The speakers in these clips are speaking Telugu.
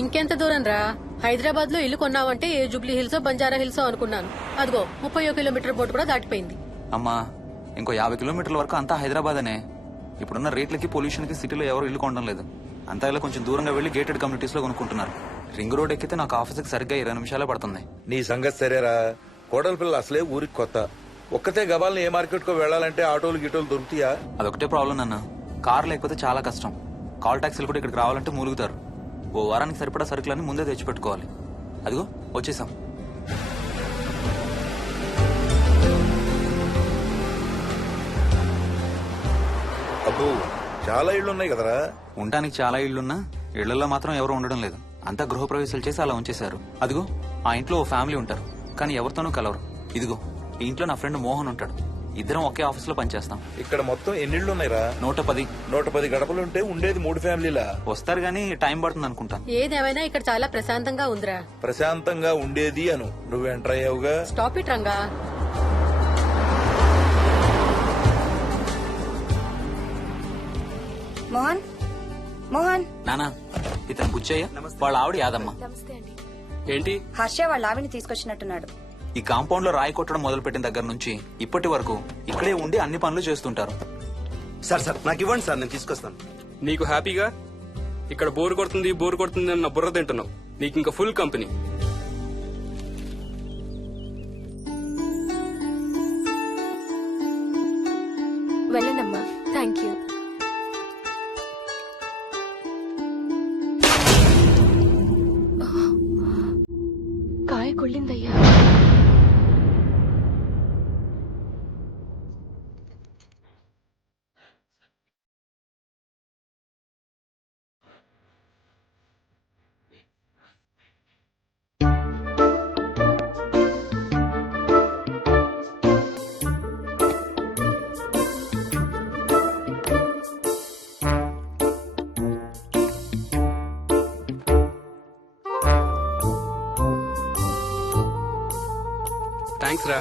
ఇంకెంత దూరం రా? హైదరాబాద్ లో ఇల్లు కొన్నావంటే ఏ జూబ్లీ హిల్స్ బంజారా హిల్స్ అనుకున్నాను. అదిగో 31 కిలోమీటర్ బోర్డు కూడా దాటిపోయింది. అమ్మా ఇంకో 50 కిలోమీటర్ల వరకు అంతా హైదరాబాద్ అనే. ఇప్పుడున్న రేట్లకి పొల్యూషన్ కి సిటీలో ఎవరు ఇల్లు కొనడం లేదు. అంతా ఇలా కొంచెం దూరంగా వెళ్లి గేటెడ్ కమ్యూనిటీస్ లో కొనుక్కుంటున్నారు. రింగ్ రోడ్ ఎక్కితే నాకు ఆఫీస్కి సరిగ్గా 20 నిమిషాలే పడుతుంది. నీ సంగతి సరేరా, కోడల పిల్ల అసలే ఊరికి కొత్త. ఒక్కతే గబాల్ని ఏ మార్కెట్ కో వెళ్లాలంటే ఆటోలు గిటోలు దొరుకుతాయా? అదొకటే ప్రాబ్లం నాన్న, కార్ లేకపోతే చాలా కష్టం. కాల్ టాక్సీలు కూడా ఇక్కడికి రావాలంటే మూలుగుతారు. ఓ వారానికి సరిపడా సరుకులన్నీ ముందే తెచ్చిపెట్టుకోవాలి. అదిగో వచ్చేసాం. అబ్బో చాలా ఇళ్లున్నాయి కదరా. ఉండటానికి చాలా ఇళ్లున్నా ఇళ్లలో మాత్రం ఎవరు ఉండడం లేదు. అంతా గృహప్రవేశాలు చేసి అలా ఉంచేశారు. అదిగో ఆ ఇంట్లో ఓ ఫ్యామిలీ ఉంటారు, కానీ ఎవరితోనూ కలవరు. ఇదిగో ఈ ఇంట్లో నా ఫ్రెండ్ మోహన్ ఉంటాడు. ఇద్దరం ఒకే ఆఫీస్ లో పనిచేస్తాం. ఇక్కడ మొత్తం ఎన్నిళ్లున్నాయిరా? 110. 110 గడపలుంటే ఉండేది 3 ఫ్యామిలీలా. వస్తారు గానీ టైం పడుతుంది అనుకుంటాను. ఏదేమైనా ఇక్కడ చాలా ప్రశాంతంగా ఉందిరా. ప్రశాంతంగా ఉండేది అను, నువ్వు ఎంటర్ అయ్యావుగా. Stop it Ranga. మోహన్ మోహన్ నానా ఇతను బుచ్చయ్య, వాళ్ళ ఆవిడ యాదమ్మ. ఏంటి? హర్ష వాళ్ళ ఆవిని తీసుకొచ్చినట్టున్నాడు. ఈ కాంపౌండ్ లో రాయి కొట్టడం మొదలు పెట్టిన దగ్గర నుంచి ఇప్పటి వరకు ఇక్కడే ఉండి అన్ని పనులు చేస్తుంటారు. సార్ నాకు ఇవ్వండి సార్, నేను తీసుకొస్తాను. నీకు హ్యాపీగా ఇక్కడ బోర్ కొడుతుంది అన్న బుర్ర తింటున్నావు. నీకు ఇంకా ఫుల్ కంపెనీ. వెళ్ళండమ్మా. Thank you. కాయ కొళ్ళిందయ్యా. థ్యాంక్స్ రా.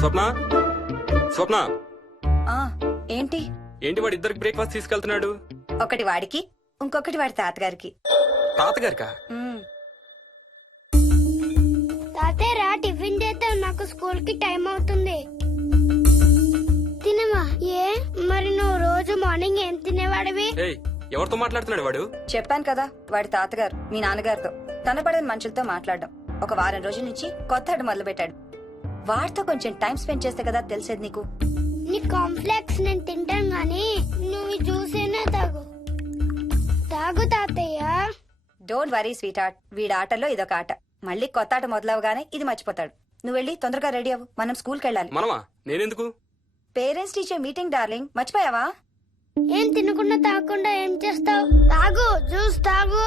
స్వప్న స్వప్న ఆ ఏంటి? ఏంటి వాడి ఇద్దరికి బ్రేక్ఫాస్ట్ తీసుకెళ్తున్నాడు? ఒకటి వాడికి, ఇంకొకటి వాడి తాతగారికి. తాతగారికా? ఉమ్. తాతయ్యరా టిఫిన్ చేద్దాం, నాకు స్కూల్ కి టైం అవుతుంది. తినమా? ఏ మరి నువ్వు రోజు మార్నింగ్ ఏం తినేవాడివి? ఏయ్, ఎవరితో మాట్లాడుతున్నాడు వాడు? చెప్పాను కదా, వాడి తాతగారు మీ నాన్నగారితో కనపడని మనుషులతో మాట్లాడడం. ఒక వారం రోజుల నుంచి కొత్త ఆట మొదలు పెట్టాడు. వాడితో కొంచెం టైం స్పెండ్ చేస్తే కదా తెలిసేది నీకు. నీ కాంప్లెక్స్ నేను తింటాను గాని నువ్వు జ్యూసేనా తాగు. తాగు తాతయ్య. డోంట్ వరీ స్వీట్ హార్ట్, వీడి ఆటల్లో ఇదొక ఆట. మళ్ళీ కొత్త ఆట మొదలవగానే ఇది మర్చిపోతాడు. నువ్వు వెళ్ళి తొందరగా రెడీ అవ్వు, మనం స్కూల్కి వెళ్ళాలి. మనమా? నేనెందుకు? పేరెంట్స్ టీచర్ మీటింగ్ డార్లింగ్, మర్చిపోయావా? ఏం తినకుండా తాగకుండా ఏం చేస్తావు? తాగు, జ్యూస్ తాగు.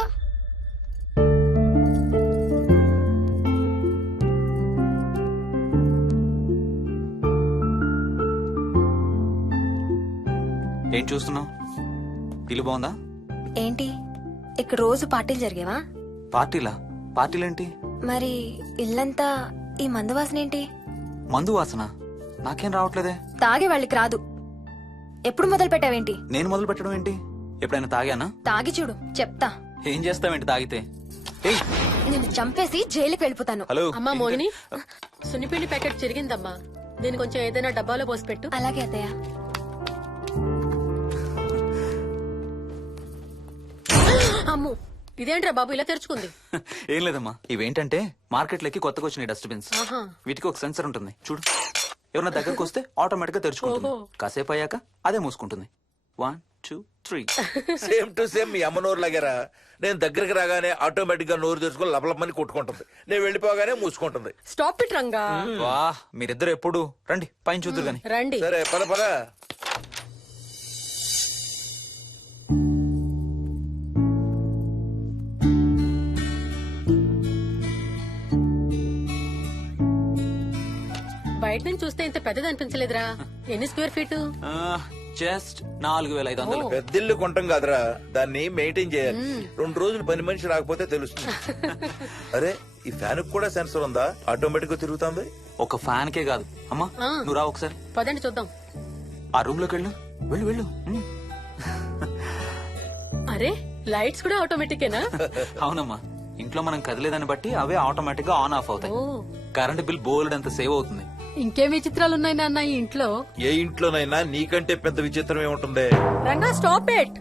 ఏం చూస్తున్నావు? ఇల్లు బాగుందా? ఏంటి ఇక్కడ రోజు పార్టీలు జరిగేవా? పార్టీలా? పార్టీలేంటి? మరి ఇల్లంతా ఈ మందు వాసన ఏంటి? మందు వాసన నాకేం రావట్లేదే. తాగే వాళ్ళకి రాదు. ఎప్పుడు మొదలు పెట్టావేంటి? నేను మొదలు పెట్టడం ఏంటి? ఎప్పుడైనా తాగానా? తాగి చూడు, చెప్తా. ఏం చేస్తావేంటి తాగితే? ఏయ్, నేను చంపేసి జైలుకి వెళ్ళిపోతాను. హలో అమ్మా మోహిని, సున్నిపిండి ప్యాకెట్ చిరిగిందమ్మా. దీని కొంచెం ఏదైనా డబ్బాలో పోసి పెట్టు. అలాగే అత్తయ్య. అమ్ము, ఇదేంట్రా బాబు ఇలా తెరుచుకుంది? ఏం లేదమ్మా, ఇవేంటంటే మార్కెట్లోకి కొత్తగా వచ్చిన డస్ట్బిన్స్. ఆహా. వీటికి ఒక సెన్సర్ ఉంటుంది చూడు. ఎవరన్నా దగ్గరకు వస్తే ఆటోమేటిక్ గా తెరుచుకుంటుంది. ఓహో. కాసేపు అయ్యాక అదే మూసుకుంటుంది. 1 2 3. సేమ్ టు సేమ్ మీ అమ్మ నోరు లాగారా. నేను దగ్గరికి రాగానే ఆటోమేటిక్ గా నోరు తెరుచుకొని లపలపమని కొట్టుకుంటుంది. నేను వెళ్ళిపోగానే మూసుకుంటుంది. Stop it Ranga. వా, మీరిద్దరు ఎప్పుడు రండి పైన చూద్దరు గాని. రండి. సరే పద పద. బయట నుంచి చూస్తే ఇంత పెద్దది అనిపించలేదురా. ఎన్ని స్క్వేర్ ఫీట్? జస్ట్ 4,500. పెద్దిల్లు కొంటాం కాదురా, దాన్ని మెయింటైన్ చేయాలి. 2 రోజులు పని మనిషి రాకపోతే తెలుస్తుంది. అరే ఈ ఫ్యాన్ కూడా సెన్సర్ ఉందా? ఆటోమేటిక్ గా తిరుగుతుంది. ఒక ఫ్యాన్ కే కాదు. అమ్మా నువ్వు రా ఒకసారి పదండి చూద్దాం. ఆ రూమ్ లోకి వెళ్ళు. వెళ్ళు వెళ్ళు. అరే లైట్స్ కూడా ఆటోమేటికేనా? అవునమ్మా, ఇంట్లో మనం కదిలేదాన్ని బట్టి అవే ఆటోమేటిక్ గా ఆన్ ఆఫ్ అవుతాయి. ఓ కరెంట్ బిల్ బోల్డ్ అంత సేవ్ అవుతుంది. ఇంకేం విచిత్రాలు ఉన్నాయి నాన్న ఈ ఇంట్లో. ఏ ఇంట్లోనైనా నీకంటే పెద్ద విచిత్రం ఏముంటుంది? Ranga stop it.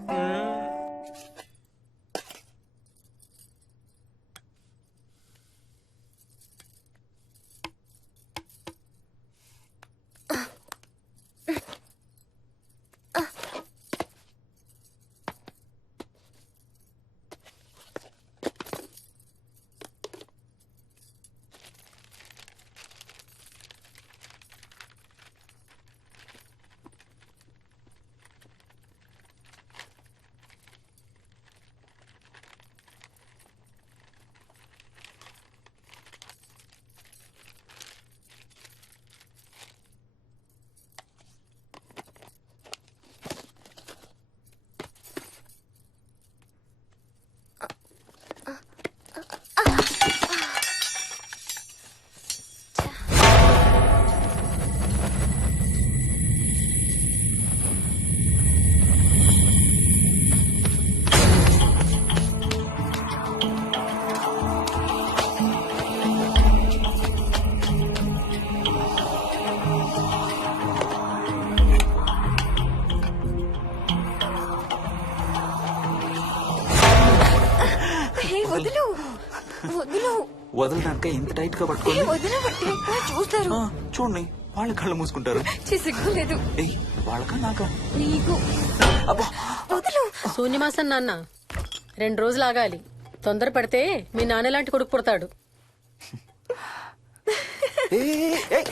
వదులు వదులు వదలడానికి ఇంత టైట్ గా పట్టుకోండి. వదలబట్టి చూస్తారు. చూడండి, వాళ్ళ కళ్ళు మూసుకుంటారు. సిగ్గులేదు ఏయ్, వాళ్ళకా నాకా? నీకు. అబ్బా, వదులు. శూన్యమాసం నాన్న 2 రోజులు ఆగాలి. తొందర పడితే మీ నాన్న లాంటి కొడుకు పుడతాడు. ఏయ్, ఏయ్.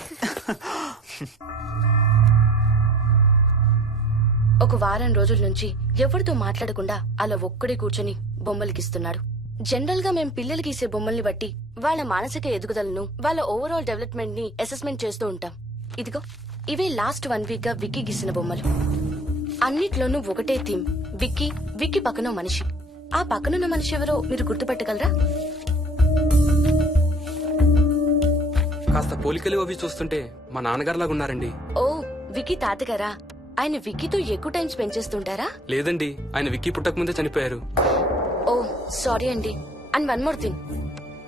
ఒక వారం రోజుల నుంచి ఎవరితో మాట్లాడకుండా అలా ఒక్కడే కూర్చొని బొమ్మలు గీస్తున్నాడు. జనరల్ గా మేం పిల్లలు గీసే బొమ్మల్ని బట్టి వాళ్ళ మానసిక ఎదుగుదలను, వాళ్ళ ఓవరాల్ డెవలప్మెంట్ ని అసెస్మెంట్ చేస్తూ ఉంటాం. ఇదిగో ఇవే లాస్ట్ 1 వీక్ గా విక్కీ గీసిన బొమ్మలు. అన్నిట్లోనూ ఒకటే థీమ్, విక్కీ, విక్కీ పక్కన మనిషి. ఆ పక్కనున్న మనిషి ఎవరో మీరు గుర్తుపట్టగలరా? కాస్త పోలికలు అవి చూస్తుంటే మా నాన్నగారులాగా ఉన్నారండి. ఓ, విక్కీ తాతగారా? ఆయన విక్కీతో ఎక్కువ టైం స్పెండ్ చేస్తుంటారా? లేదండి, ఆయన విక్కీ పుట్టక ముందే చనిపోయారు. ఓ సారీ అండి. అండ్ 1 మోర్ థింగ్,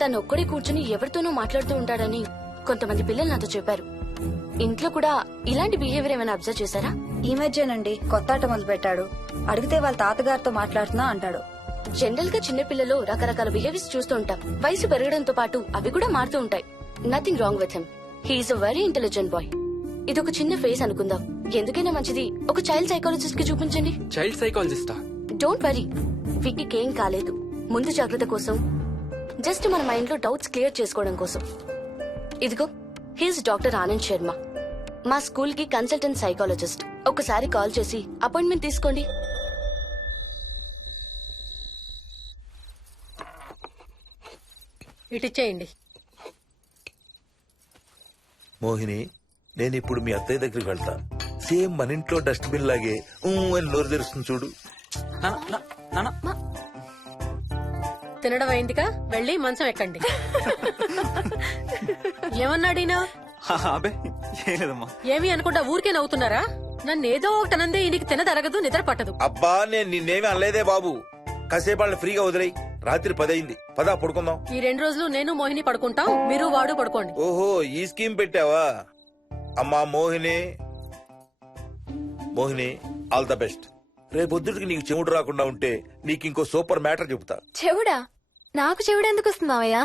తను ఒక్కడే కూర్చుని ఎవరితోనూ మాట్లాడుతూ ఉంటాడని కొంతమంది పిల్లలు నాతో చెప్పారు. ఇంట్లో కూడా ఇలాంటి బిహేవియర్ ఏమైనా అబ్జర్వ్ చేశారా? ఈ మధ్యనండి కొత్త ఆట మొదలు పెట్టాడు. అడిగితే వాళ్ళ తాతగారితో మాట్లాడుతున్నా అంటాడు. జనరల్ గా చిన్న పిల్లలు రకరకాల బిహేవియర్స్ చూస్తూ ఉంటాం. వయసు పెరగడంతో పాటు అవి కూడా మారుతూ ఉంటాయి. Nothing wrong with him. He's a very intelligent boy. ఇది ఒక చిన్న ఫేస్ అనుకుందాం. ఎందుకైనా మంచిది ఒక చైల్డ్ సైకాలజిస్ట్ కి చూపించండి. చైల్డ్ సైకాలజిస్టా? డోంట్ వరీ, విక్కీకి ఏం కాలేదు. ముందు జాగ్రత్త కోసం, జస్ట్ మన మైండ్ లో డౌట్స్ క్లియర్ చేసుకోవడం కోసం. ఇదిగో హీస్ డాక్టర్ ఆనంద్ శర్మ, మా స్కూల్ కి కన్సల్టెంట్ సైకాలజిస్ట్. ఒకసారి కాల్ చేసి అపాయింట్మెంట్ తీసుకోండి. ఇటిచ్చేయండి. మోహిని, నేను ఇప్పుడు మీ అత్తయ్య దగ్గరికి వెళ్తా. సేమ్ మన ఇంట్లో డస్ట్బిన్ లాగే అని నోరు తెరుస్తుంది చూడు. తినడం అయిందిగా, వెళ్ళి మంచం ఎక్కండి. ఏమన్నాడీనా? అబే ఏం లేదమ్మా. ఏమి అనుకుంటా ఊరికే నవ్వుతున్నారా? నన్ను ఏదో ఒకటి అనందే ఈయనకి తినదరగదు, నిద్ర పట్టదు. అబ్బా, నేను నిన్నేమి అనలేదే బాబు. కాసేపు వాళ్ళని ఫ్రీగా వదిలేయి. రాత్రి 10 అయింది, పదా పడుకుందాం. ఈ 2 రోజులు నేను మోహిని పడుకుంటాం, మీరు వాడు పడుకోండి. ఓహో, ఈ స్కీమ్ పెట్టావా? అమ్మా Mohini, Mohini all the best. రేపొద్దుటికి నీకు చెవుడు రాకుండా ఉంటే నీకు ఇంకో సూపర్ మ్యాటర్ చెబుతా. చెవుడా? నాకు చెవుడు ఎందుకు వస్తుంది మావయ్య?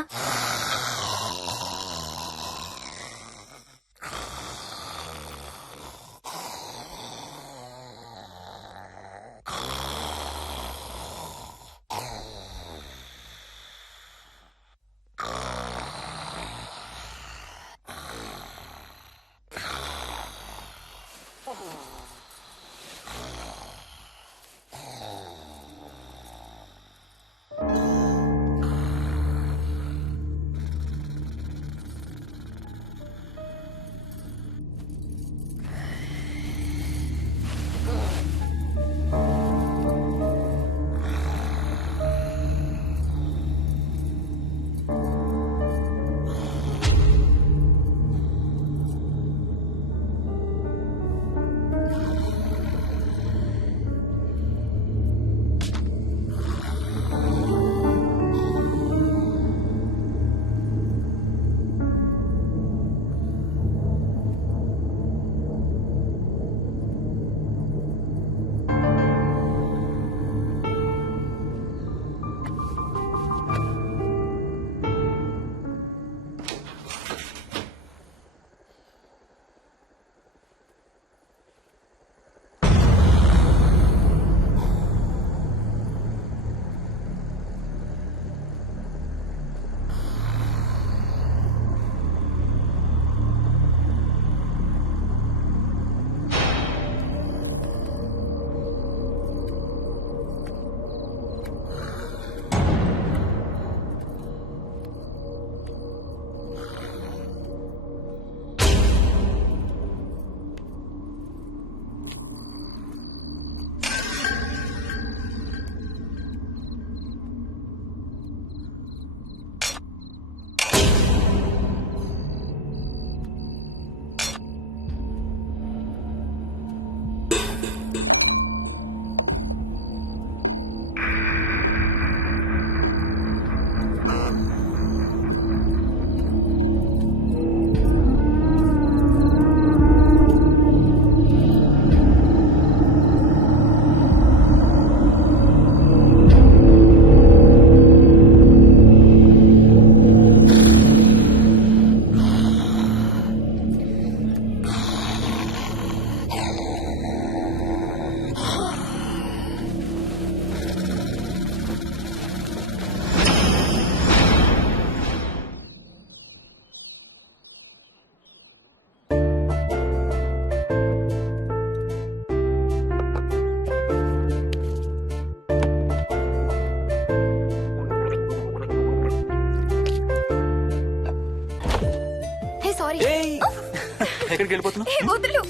ఎక్కడికి వెళ్ళిపోతున్నావు? ఏ, వదులు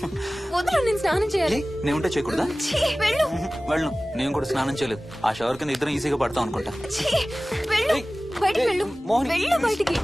వదులు, నేను స్నానం చేయాలి. నేను ఉంటే చేయకూడదా? ఛీ, వెళ్ళు. వెళ్ళను, నేను కూడా స్నానం చేయలేదు. ఆ షవర్ కింద ఇద్దరం ఈజీగా పడతాం అనుకుంటా. ఛీ, వెళ్ళు. ఏయ్, బయటికి ఏయ్, వెళ్ళు. మోహిని, వెళ్ళు బయటికి.